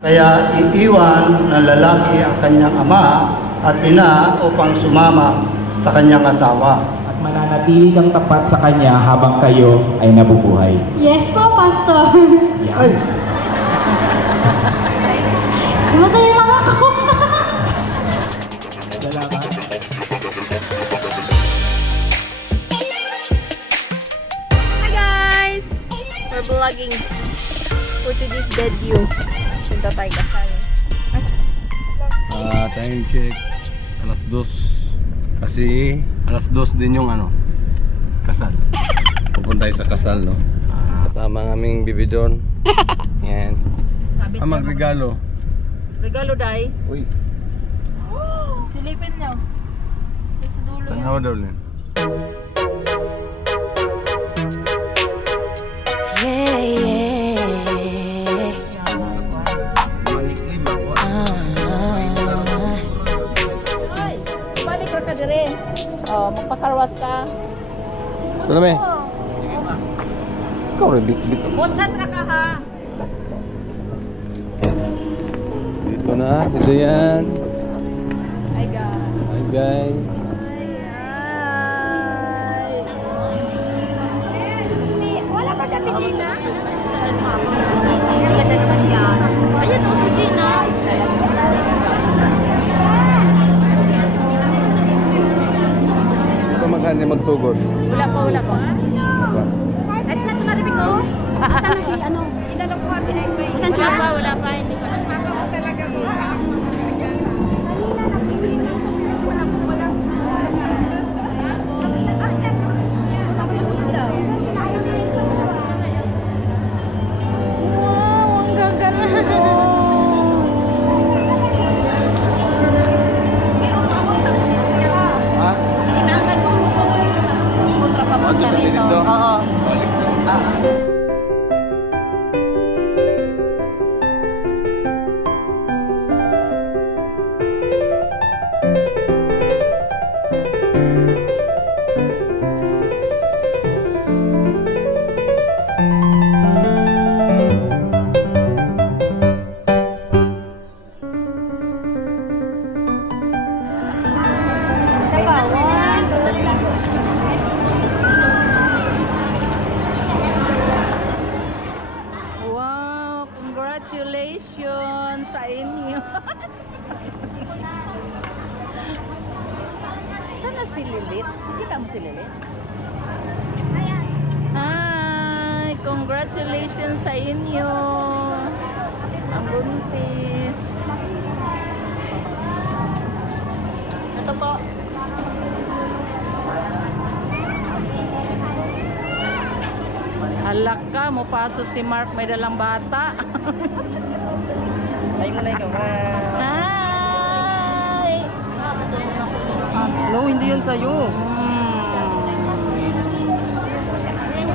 Kaya iiwan ng lalaki ang kanyang ama at ina upang sumama sa kanyang asawa. At mananatili kang tapat sa kanya habang kayo ay nabubuhay. Yes po, Pastor. Yan. Ay, Masaya lang ako. Hi guys! We're vlogging for today's debut. Punta tayo kasal. Time check alas 2 kasi alas 2 din yung kasal. Pupunta tayo sa kasal, no? Kasama ng aming bibidon. Yan. Magregalo. Regalo, Day. Uy, Silipin nyo. Sa dulo yan. tanaw daw din. Balik ka dire. Oh, magpakarwas ka. Ito na, me. Ikaw rin, bit. Bonsat ra ka ha. Dito na, si Dayan. Hi guys. Hi, guys. Wala pa si Ate Gina? Ang ganda naman yan. Ayan o, si Gina. Ito magkano magsugod. Wala pa. Diba? At saan tumaribig ko? Saan na si ano? Sila lang po kami na yung saan siya? Wala pa. Hindi pa. Saka ko talaga mo. Wow, congratulations sa inyo. Sana si Lilit? Kita mo si Lilit? Hi, congratulations sa inyo. Ang buntis. Ito po. Alak ka, mupaso si Mark, may dalang bata. Ay mo na ikaw. Hi! No, hindi yan sa'yo.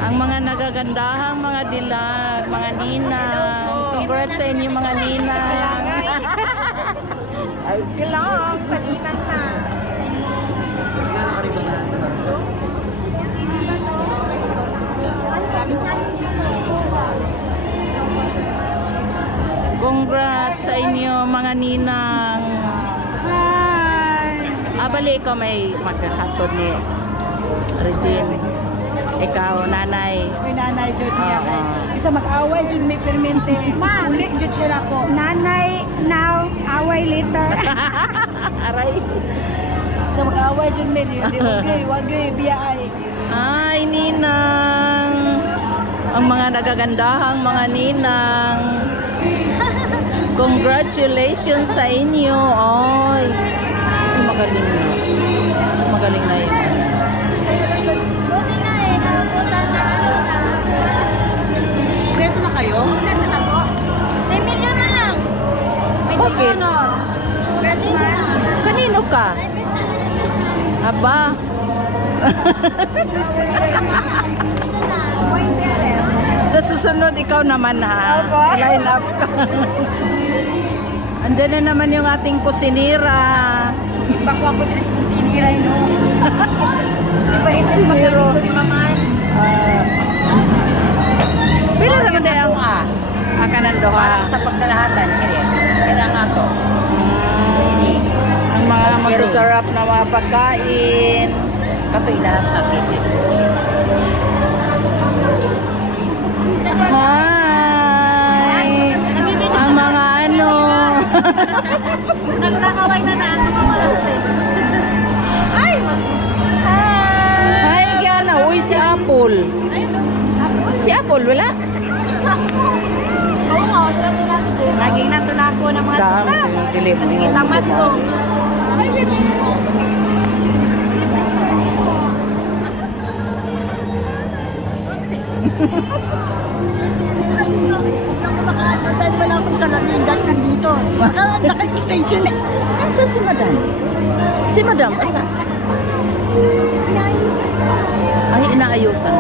Ang mga nagagandahang mga dilag, mga ninang. Congrats sa inyo mga ninang. Ay, kailangan. Kaninang na. Congrats sa inyo mga ninang. Hi! Bali ikaw may magkakatod ni Regine. Ikaw, nanay. May nanay, Jud niya. Isa mag-away, Jud may permente. Uli, Jud siya ako. Nanay, now, away later. Aray. Isa mag-away, Jud may. Wagay, biyay. Ay, ninang. Ang mga nagagandahang mga ninang. Congratulations sa inyo. Ay, magaling na. Magaling na yun. Beto na kayo? Ganda na po. 10 million na lang. May Bakit? Best man. Kanino ka? Aba. Sa susunod, ikaw naman ha. Line up ka. Andyan na naman yung ating kusinira. Bako ako dito sa kusinira, no? Diba ito yung magaling ko di maman? Pila naman na yung kanan doha. Sa pagkalahatan, kaya. to. Ang mga masasarap na mga pagkain. Kapila sa akin. Hi! Ang mga ano. Nagkakaway na na ano. Ay! Hi, Giana. Uy, si Apple. Si Apple, wala? Oo, naging natulako ng mga Dami, dilim. Sige, tamat ko. Dahil wala akong salamigan nandito. Naka-extension eh. Saan si Madam? Si Madam, asa? Ay, inaayusan.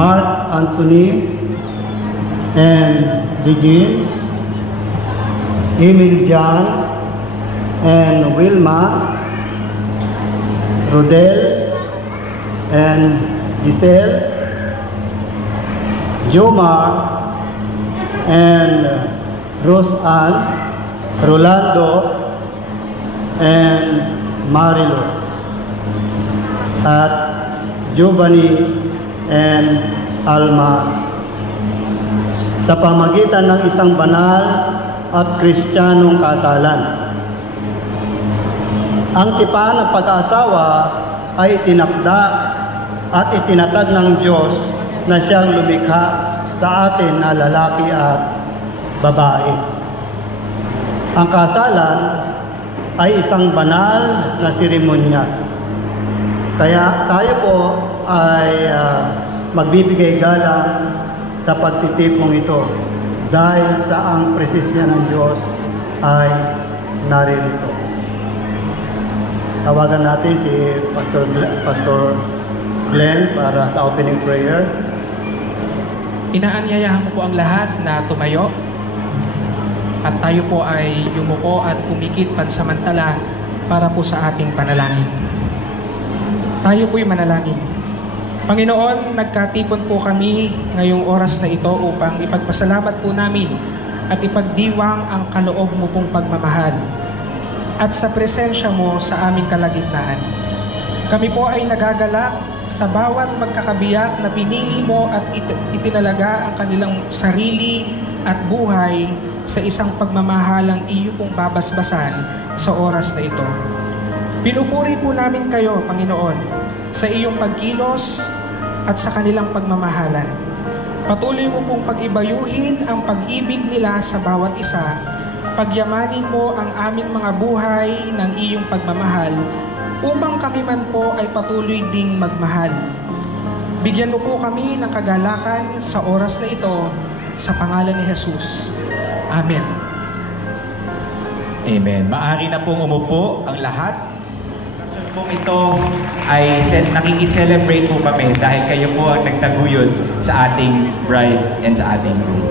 Mark Anthony and Regine, Emil John and Wilma, Rodel and Giselle, Jomar and Rose Ann, Rolando and Marilo, at Giovanni and Alma, sa pamagitan ng isang banal at kristyanong kasalan. Ang tipan ng pag-aasawa ay tinakda at itinatag ng Diyos na siyang lumikha sa atin na lalaki at babae. Ang kasalan ay isang banal na seremonyas. Kaya tayo po ay magbibigay galang sa pagtitipong ito dahil sa ang presensya ng Diyos ay naririto. Tawagan natin si Pastor Glenn para sa opening prayer. Inaanyayahan ko po ang lahat na tumayo at tayo po ay yumuko at kumikit pansamantala para po sa ating panalangin. Tayo po'y manalangin. Panginoon, nagkatipon po kami ngayong oras na ito upang ipagpasalamat po namin at ipagdiwang ang kaloob mo pong pagmamahal at sa presensya mo sa aming kalagitnaan. Kami po ay nagagalak sa bawat magkakabiyak na pinili mo at itinalaga ang kanilang sarili at buhay sa isang pagmamahalang iyo pong babasbasan sa oras na ito. Pinupuri po namin kayo, Panginoon, sa iyong pagkilos at sa kanilang pagmamahalan. Patuloy mo pong pag-ibayuhin ang pag-ibig nila sa bawat isa. Pagyamanin mo ang aming mga buhay ng iyong pagmamahal upang kami man po ay patuloy ding magmahal. Bigyan mo po kami ng kagalakan sa oras na ito sa pangalan ni Jesus. Amen. Amen. Maaari na pong umupo ang lahat. Sa pong ito ay nakikiselebrate po kami dahil kayo po ang nagtaguyod sa ating bride and sa ating groom.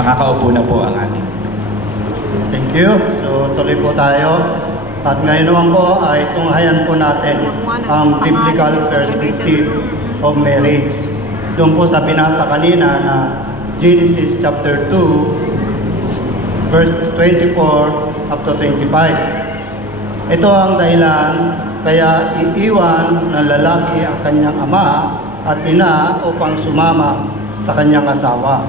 Makakaupo na po ang ating. Thank you. So tuloy po tayo. At ngayon naman po ay tunghayan po natin ang biblical perspective of marriage. Doon po sa binasa kanina na Genesis chapter 2 verse 24 up to 25. Ito ang dahilan kaya iiwan ng lalaki ang kanyang ama at ina upang sumama sa kanyang asawa,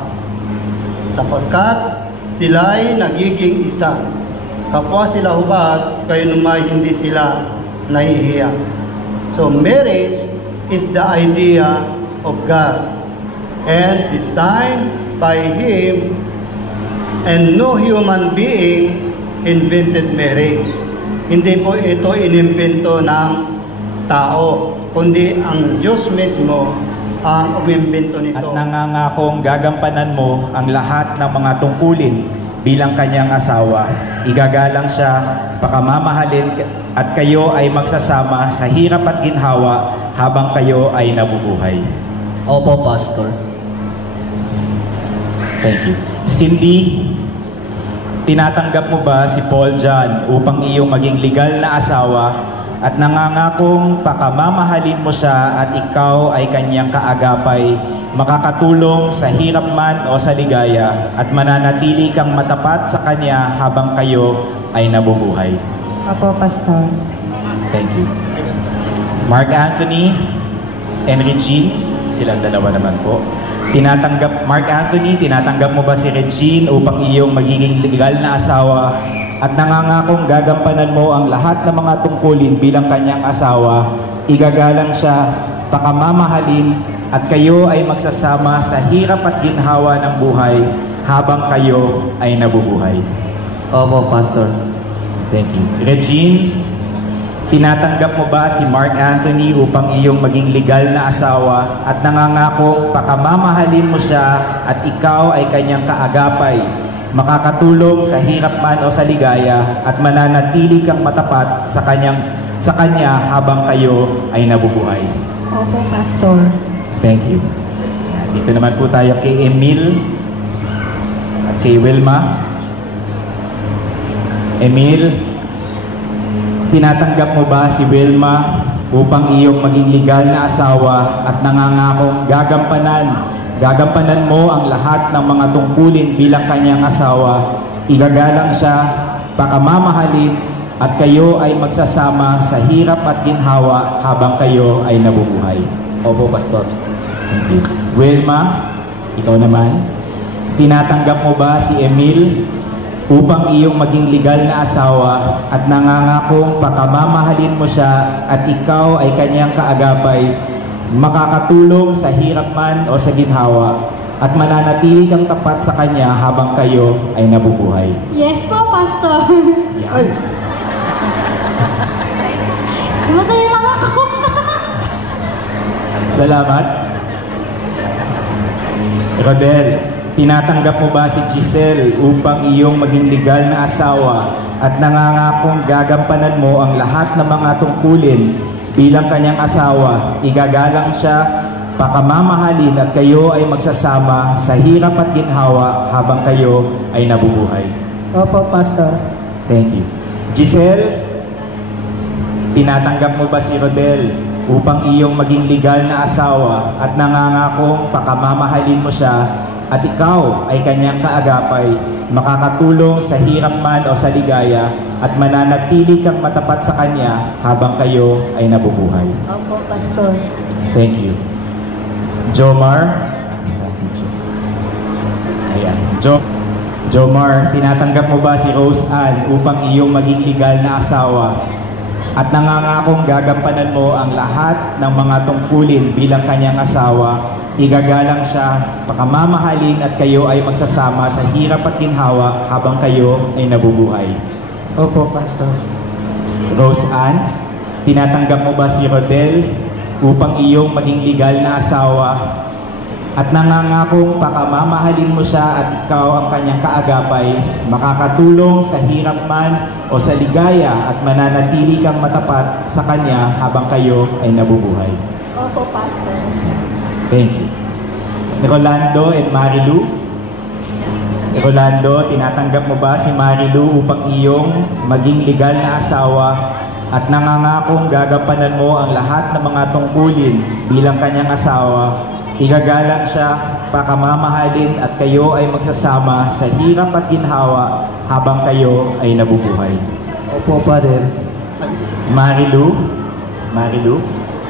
sapagkat sila'y nagiging isa. Kapwa sila hubad, kayo naman hindi sila nahihiya. So marriage is the idea of God and designed by Him, and no human being invented marriage. Hindi po ito inimbento ng tao, kundi ang Diyos mismo ang umimbento nito. At nangangakong gagampanan mo ang lahat ng mga tungkulin bilang kanyang asawa. Igagalang siya, pakamamahalin at kayo ay magsasama sa hirap at ginhawa habang kayo ay nabubuhay. Opo, Pastor. Thank you. Cindy, tinatanggap mo ba si Paul John upang iyong maging legal na asawa at nangangakong pakamamahalin mo siya at ikaw ay kanyang kaagapay, makakatulong sa hirap man o sa ligaya at mananatili kang matapat sa kanya habang kayo ay nabubuhay? Opo, Pastor. Thank you. Mark Anthony and Regine, silang dalawa naman po. Mark Anthony, tinatanggap mo ba si Regine upang iyong magiging legal na asawa at nangangakong gagampanan mo ang lahat ng mga tungkulin bilang kanyang asawa, igagalang siya, pakamamahalin at kayo ay magsasama sa hirap at ginhawa ng buhay habang kayo ay nabubuhay? Opo, Pastor. Thank you. Regine, tinatanggap mo ba si Mark Anthony upang iyong maging legal na asawa at nangangako pakamamahalin mo siya at ikaw ay kanyang kaagapay, makakatulong sa hirap man o sa ligaya at mananatili kang matapat sa kanya habang kayo ay nabubuhay? Opo, Pastor. Thank you. Dito naman po tayo kay Emil at kay Wilma. Emil, tinatanggap mo ba si Wilma upang iyong maging legal na asawa at nangangakong gagampanan mo ang lahat ng mga tungkulin bilang kanyang asawa, igagalang siya, pakamamahalin, at kayo ay magsasama sa hirap at ginhawa habang kayo ay nabubuhay? Opo, Pastor. Thank you. Wilma, ikaw naman, tinatanggap mo ba si Emil upang iyong maging legal na asawa at nangangakong pakamamahalin mo siya at ikaw ay kanyang kaagapay, makakatulong sa hirap man o sa ginhawa, at mananatili kang tapat sa kanya habang kayo ay nabubuhay? Yes po, Pastor. Yan. Masaya lang ako. Salamat. Rodel, tinatanggap mo ba si Giselle upang iyong maging legal na asawa at nangangakong gagampanan mo ang lahat ng mga tungkulin bilang kanyang asawa, igagalang siya, pakamamahalin, at kayo ay magsasama sa hirap at ginhawa habang kayo ay nabubuhay? Opo, Pastor. Thank you. Giselle, tinatanggap mo ba si Rodel upang iyong maging legal na asawa at nangangakong pakamamahalin mo siya at ikaw ay kanyang kaagapay, makakatulong sa hirap man o sa ligaya, at mananatili kang matapat sa kanya habang kayo ay nabubuhay? Opo, Pastor. Thank you. Jomar, ayan. Jomar, tinatanggap mo ba si Rose Ann upang iyong maging legal na asawa at nangangakong gagampanan mo ang lahat ng mga tungkulin bilang kanyang asawa, igagalang siya, pakamamahalin, at kayo ay magsasama sa hirap at ginhawa habang kayo ay nabubuhay? Opo, Pastor. Rose Ann, tinatanggap mo ba si Rodel upang iyong maging legal na asawa at nangangakong pakamamahalin mo siya at ikaw ang kanyang kaagapay, makakatulong sa hirap man o sa ligaya, at mananatili kang matapat sa kanya habang kayo ay nabubuhay? Opo, Pastor. Thank you. Rolando and Marilu. Rolando, tinatanggap mo ba si Marilu upang iyong maging legal na asawa at nangangakong gagampanan mo ang lahat ng mga tungkulin bilang kanyang asawa, igagalang siya, pakamamahalin, at kayo ay magsasama sa hirap at ginhawa habang kayo ay nabubuhay? Opo, Father. Marilu,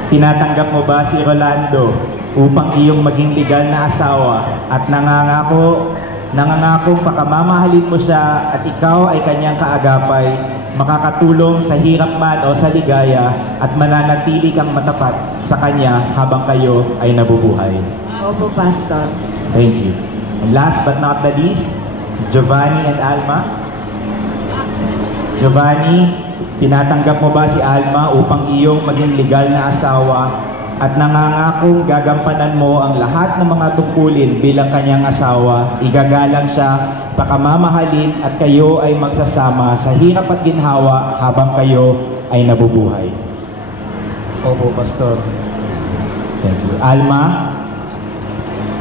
tinatanggap mo ba si Rolando upang iyong maging legal na asawa at nangangakong pakamamahalin mo siya at ikaw ay kanyang kaagapay, makakatulong sa hirap man o sa ligaya, at mananatili kang matapat sa kanya habang kayo ay nabubuhay? Opo, Pastor. Thank you. And last but not the least, Giovanni and Alma. Giovanni, tinatanggap mo ba si Alma upang iyong maging legal na asawa at nangangakong gagampanan mo ang lahat ng mga tungkulin bilang kanyang asawa, igagalang siya, pakamamahalin, at kayo ay magsasama sa hirap at ginhawa habang kayo ay nabubuhay? Opo, Pastor. Thank you. Alma,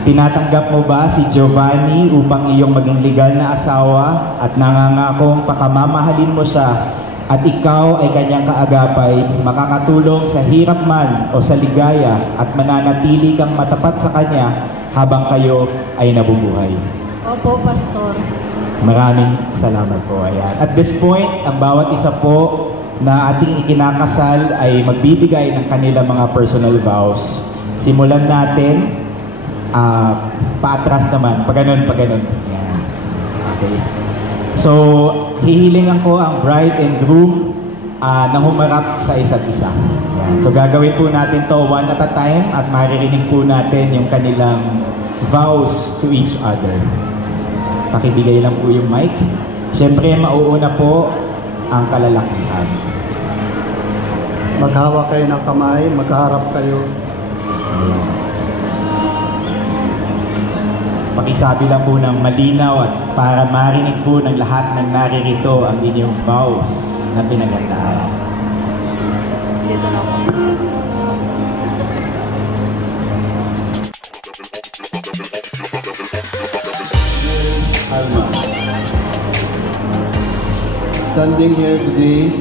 tinatanggap mo ba si Giovanni upang iyong maging legal na asawa at nangangakong pakamamahalin mo siya at ikaw ay kanyang kaagapay, makakatulong sa hirap man o sa ligaya, at mananatili kang matapat sa kanya habang kayo ay nabubuhay? Opo, Pastor. Maraming salamat po. Ayan. At this point, ang bawat isa po na ating ikinakasal ay magbibigay ng kanilang mga personal vows. Simulan natin paatras naman. Pag ganun. Ayan. Okay. So, hihilingan ko ang bride and groom na humarap sa isa't isa. Ayan. So, gagawin po natin to one at a time at maririnig po natin yung kanilang vows to each other. Pakibigay lang po yung mic. Siyempre, mauuna po ang kalalakihan. Maghawak kayo ng kamay, magharap kayo. Ayan. Pakisabi lang po ng malinaw at para marinig po ng lahat ng naririto ang inyong vows na pinaghandaan. Dito na po. Alma. Standing here today,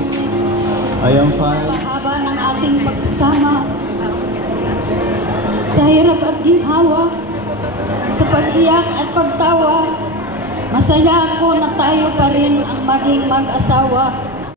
I am fine. Haba ng ating pagsasama sa hirap at ginhawa, sa pag-iyak at pagtawa. Masaya ako na tayo pa rin ang maging mag-asawa.